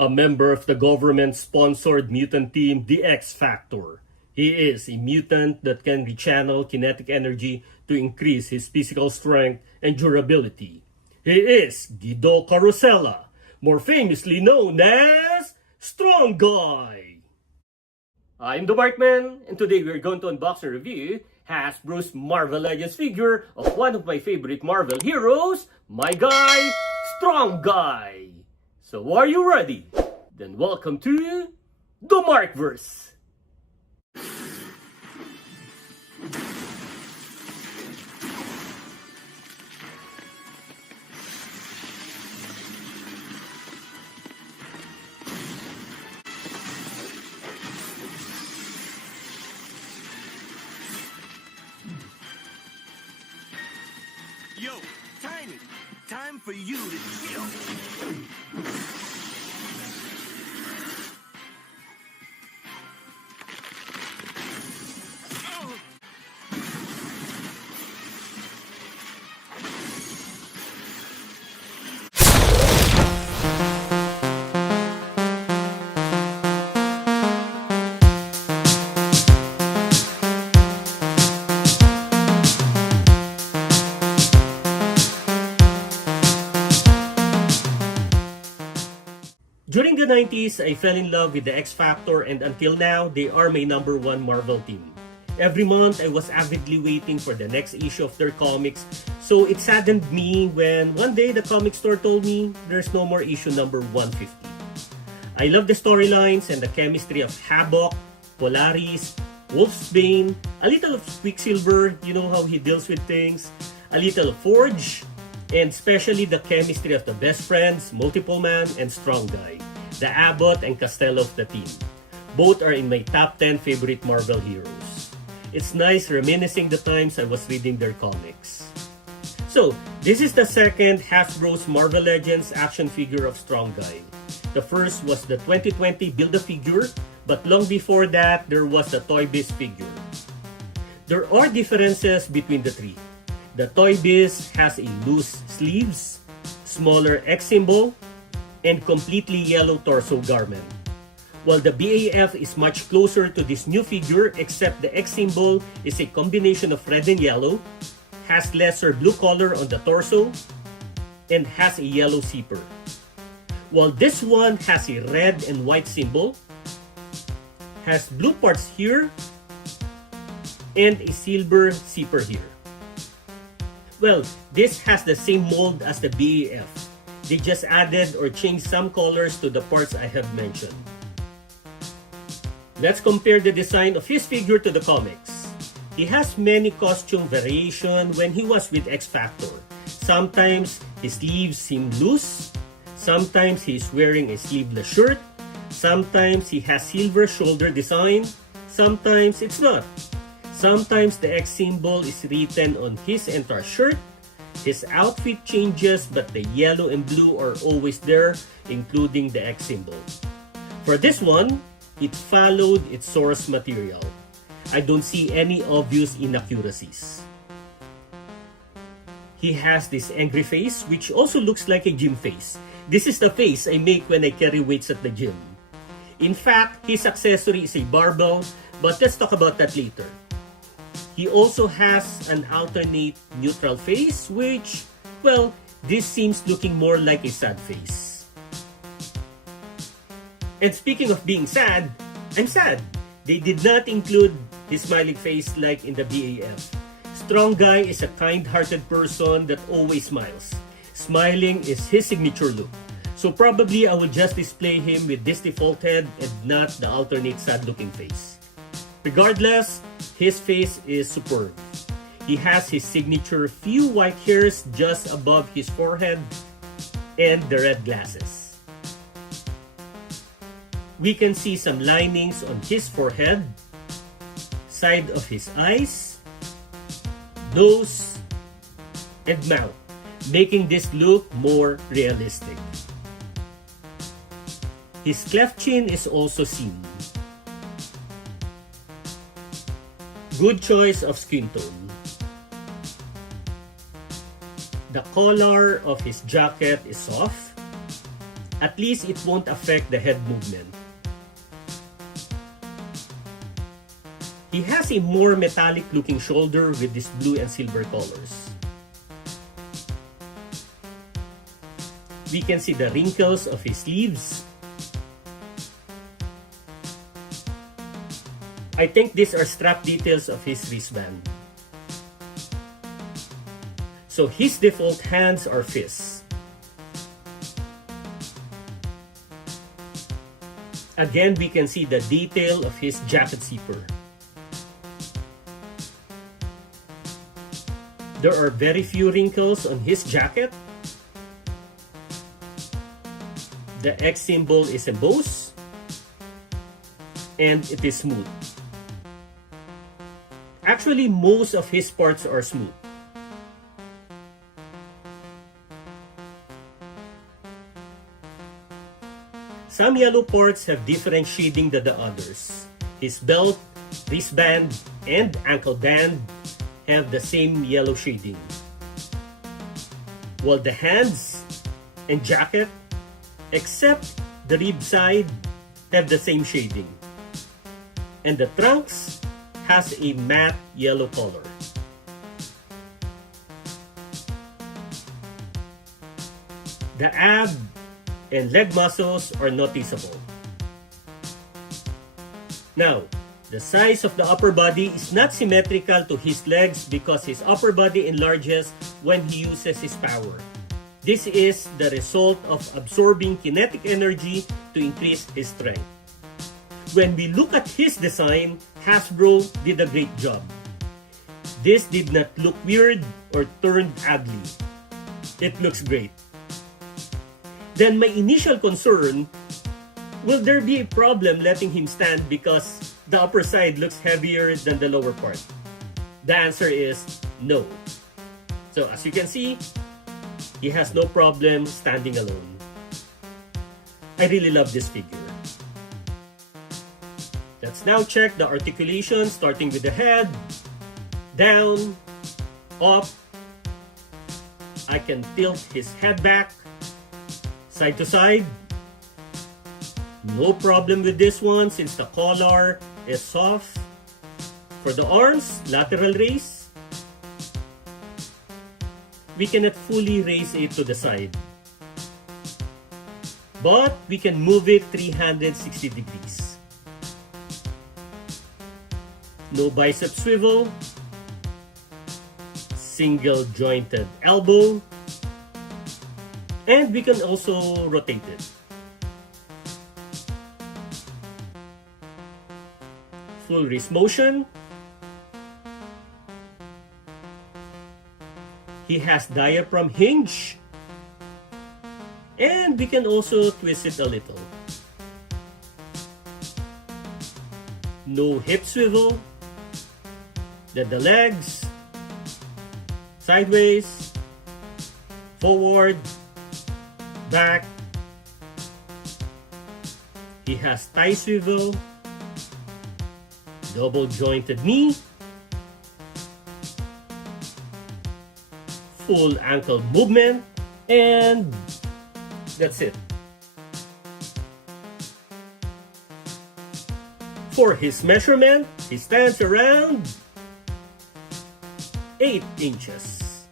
a member of the government-sponsored mutant team, the X Factor. He is a mutant that can rechannel kinetic energy to increase his physical strength and durability. He is Guido Carosella, more famously known as Strong Guy. I'm the Markman, and today we're going to unbox and review Hasbro's Marvel Legends figure of one of my favorite Marvel heroes, my guy, Strong Guy. So are you ready? Then welcome to the Markverse. Yo, Tiny, time for you to chill. During the 90s, I fell in love with the X Factor, and until now, they are my #1 Marvel team. Every month, I was avidly waiting for the next issue of their comics, so it saddened me when one day the comic store told me there's no more issue number 150. I love the storylines and the chemistry of Havoc, Polaris, Wolfsbane, a little of Quicksilver, you know how he deals with things, a little of Forge, and especially the chemistry of the best friends, Multiple Man and Strong Guy, the Abbott and Costello of the team. Both are in my top 10 favorite Marvel heroes. It's nice reminiscing the times I was reading their comics. So, this is the second Hasbro's Marvel Legends action figure of Strong Guy. The first was the 2020 Build-A-Figure, but long before that, there was the Toy Biz figure. There are differences between the three. The Toy Biz has a loose sleeves, smaller X symbol, and completely yellow torso garment. While the BAF is much closer to this new figure, except the X symbol is a combination of red and yellow, has lesser blue color on the torso, and has a yellow zipper. While this one has a red and white symbol, has blue parts here, and a silver zipper here. Well, this has the same mold as the BAF. They just added or changed some colors to the parts I have mentioned. Let's compare the design of his figure to the comics. He has many costume variation when he was with X Factor. Sometimes his sleeves seem loose, sometimes he is wearing a sleeveless shirt, sometimes he has silver shoulder design, sometimes it's not. Sometimes the X symbol is written on his entire shirt. His outfit changes, but the yellow and blue are always there, including the X symbol. For this one, it followed its source material. I don't see any obvious inaccuracies. He has this angry face, which also looks like a gym face. This is the face I make when I carry weights at the gym. In fact, his accessory is a barbell, but let's talk about that later. He also has an alternate neutral face, which, well, this seems looking more like a sad face. And speaking of being sad, I'm sad. They did not include his smiling face like in the BAF. Strong Guy is a kind-hearted person that always smiles. Smiling is his signature look. So probably I will just display him with this default head and not the alternate sad-looking face. Regardless, his face is superb. He has his signature few white hairs just above his forehead and the red glasses. We can see some linings on his forehead, side of his eyes, nose, and mouth, making this look more realistic. His cleft chin is also seen. Good choice of skin tone. The color of his jacket is soft. At least it won't affect the head movement. He has a more metallic looking shoulder with these blue and silver colors. We can see the wrinkles of his sleeves. I think these are strap details of his wristband. So his default hands are fists. Again, we can see the detail of his jacket zipper. There are very few wrinkles on his jacket. The X symbol is embossed and it is smooth. Actually, most of his parts are smooth. Some yellow parts have different shading than the others. His belt, wristband, and ankle band have the same yellow shading, while the hands and jacket, except the rib side, have the same shading, and the trunks has a matte yellow color. The ab and leg muscles are noticeable. Now, the size of the upper body is not symmetrical to his legs because his upper body enlarges when he uses his power. This is the result of absorbing kinetic energy to increase his strength. When we look at his design, Hasbro did a great job. This did not look weird or turned ugly. It looks great. Then my initial concern, will there be a problem letting him stand because the upper side looks heavier than the lower part? The answer is no. So as you can see, he has no problem standing alone. I really love this figure. Let's now check the articulation, starting with the head, down, up. I can tilt his head back, side to side. No problem with this one since the collar is soft. For the arms, lateral raise. We cannot fully raise it to the side, but we can move it 360 degrees. No bicep swivel. Single jointed elbow. And we can also rotate it. Full wrist motion. He has diaphragm hinge. And we can also twist it a little. No hip swivel. Then the legs. Sideways. Forward. Back. He has thigh swivel. Double jointed knee. Full ankle movement. And that's it. For his measurement, he stands around 8 inches.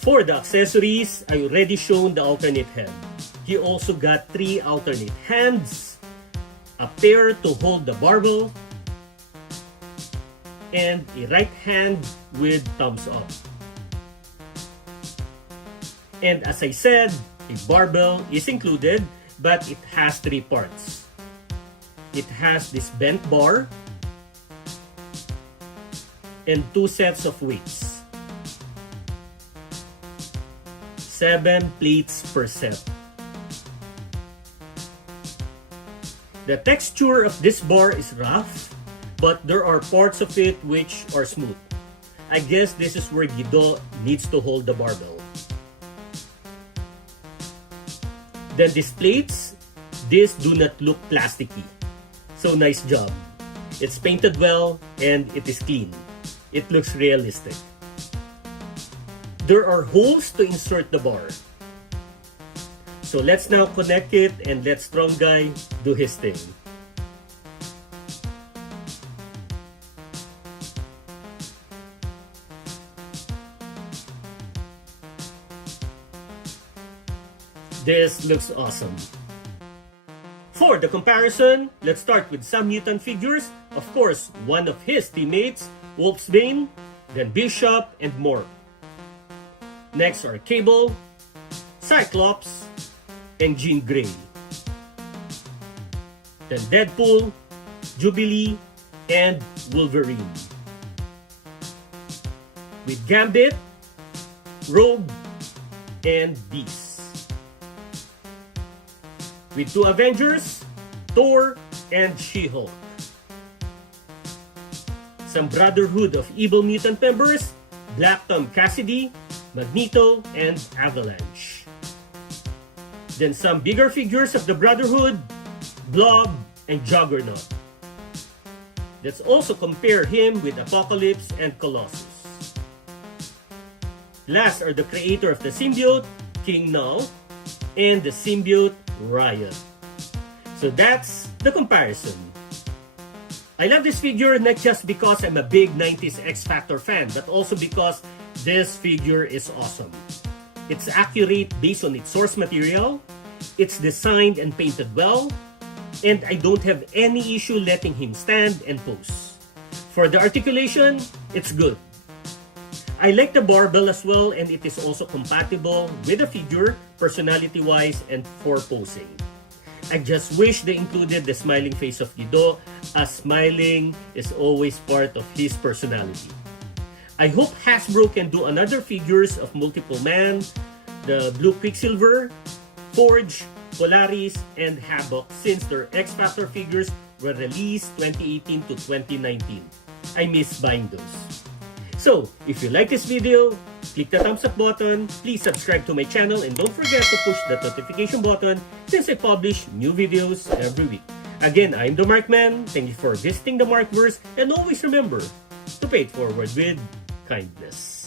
For the accessories, I already shown the alternate head. He also got 3 alternate hands, a pair to hold the barbell, and a right hand with thumbs up. And as I said, a barbell is included, but it has 3 parts. It has this bent bar and 2 sets of weights. 7 plates per set. The texture of this bar is rough, but there are parts of it which are smooth. I guess this is where Guido needs to hold the barbell. Then these plates, these do not look plasticky. So nice job. It's painted well and it is clean. It looks realistic. There are holes to insert the bar. So let's now connect it and let Strong Guy do his thing. This looks awesome. For the comparison, let's start with some mutant figures. Of course, one of his teammates, Wolfsbane, then Bishop, and more. Next are Cable, Cyclops, and Jean Grey. Then Deadpool, Jubilee, and Wolverine. With Gambit, Rogue, and Beast. With two Avengers, Thor, and She-Hulk. Some Brotherhood of Evil mutant members, Black Tom Cassidy, Magneto, and Avalanche. Then some bigger figures of the Brotherhood, Blob, and Juggernaut. Let's also compare him with Apocalypse and Colossus. Last are the creator of the symbiote, King Null, and the symbiote, Riot. So that's the comparison. I love this figure not just because I'm a big 90s X-Factor fan, but also because this figure is awesome. It's accurate based on its source material, it's designed and painted well, and I don't have any issue letting him stand and pose. For the articulation, it's good. I like the barbell as well, and it is also compatible with the figure personality-wise and for posing. I just wish they included the smiling face of Guido, as smiling is always part of his personality. I hope Hasbro can do another figures of Multiple Man, the Blue Quicksilver, Forge, Polaris, and Havoc since their X-Factor figures were released 2018 to 2019. I miss buying those. So, if you like this video, click the thumbs up button, please subscribe to my channel, and don't forget to push the notification button since I publish new videos every week. Again, I'm the Markman, thank you for visiting the Markverse, and always remember to pay it forward with kindness.